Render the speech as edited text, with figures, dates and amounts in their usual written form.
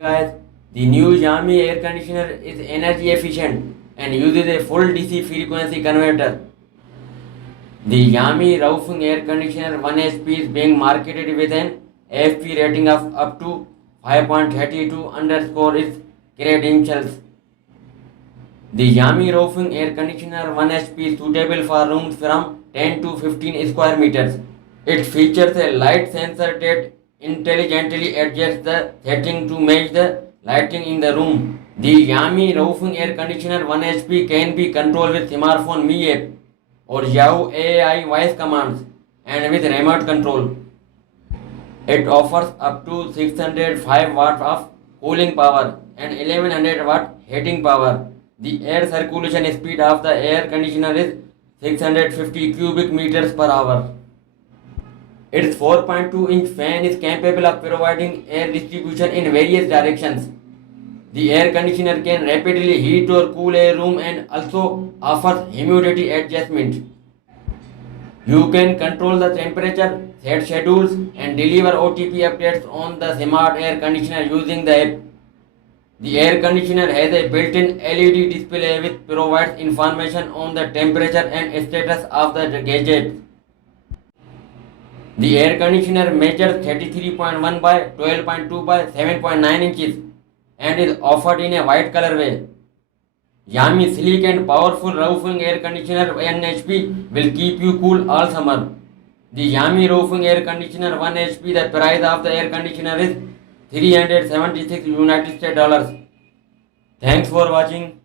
Guys, the new Xiaomi air conditioner is energy efficient and uses a full DC frequency converter. The Xiaomi Roufeng air conditioner 1 HP is being marketed with an AFP rating of up to 5.32 underscore its credentials. The Xiaomi Roufeng air conditioner 1 HP is suitable for rooms from 10 to 15 square meters. It features a light sensor that intelligently adjusts the setting to match the lighting in the room. The Xiaomi Roufeng air conditioner 1 HP can be controlled with smartphone Mi app or Yahoo AI voice commands and with remote control. It offers up to 605 watts of cooling power and 1100 watt heating power. The air circulation speed of the air conditioner is 650 cubic meters per hour. Its 4.2-inch fan is capable of providing air distribution in various directions. The air conditioner can rapidly heat or cool a room and also offers humidity adjustment. You can control the temperature, set schedules, and deliver OTP updates on the smart air conditioner using the app. The air conditioner has a built-in LED display which provides information on the temperature and status of the gadget. The air conditioner measures 33.1 by 12.2 by 7.9 inches and is offered in a white colorway. Xiaomi sleek and powerful Roufeng air conditioner 1 HP will keep you cool all summer. The Xiaomi Roufeng air conditioner 1 HP, the price of the air conditioner is $376 United States dollars. Thanks for watching.